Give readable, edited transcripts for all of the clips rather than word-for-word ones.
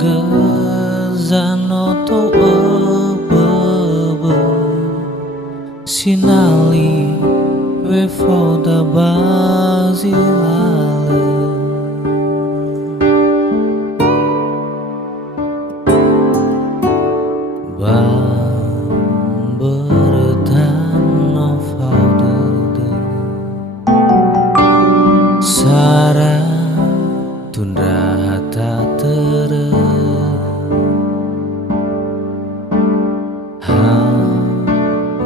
Gezanoto bebe sinali we foda bazilale beretan no foda Sara tunda hata tere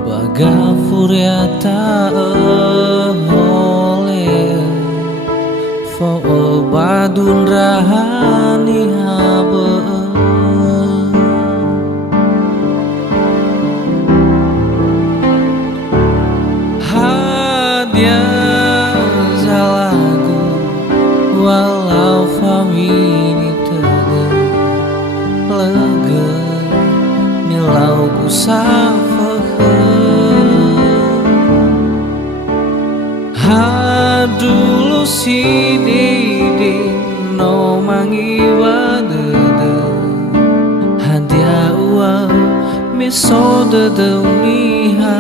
baga furiata hole fo badun rahani habe hadiah zalagu walau famini tede lega nilau ku dulu si dede no mangi wadede hadiah uang miso dede uniha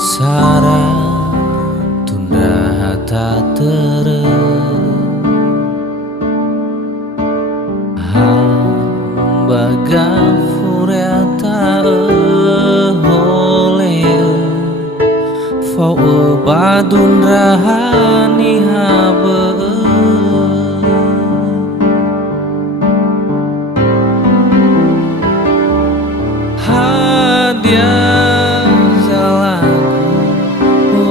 Sara tunda hata tere baga furiata hole fo badun rahani habe hadiah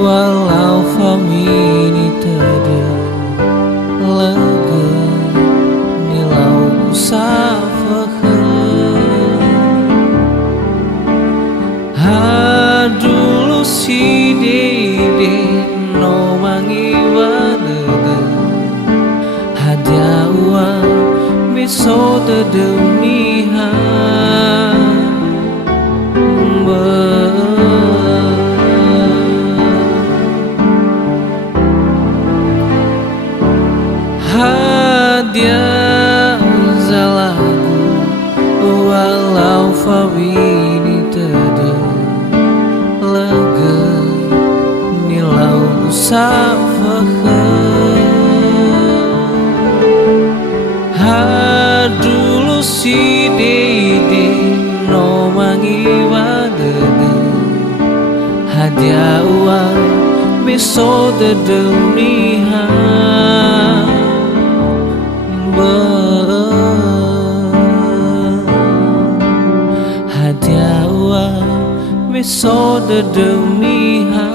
walau famini tede lega nilau kusafake dulu si dede no mangi wadede hadiah uang miso tede uniha hadiah zalagu walau fawini tede lega nilau kusafake dulu si dede no mangi wadede hadiah uang miso tede uniha hadiah uang miso de dunia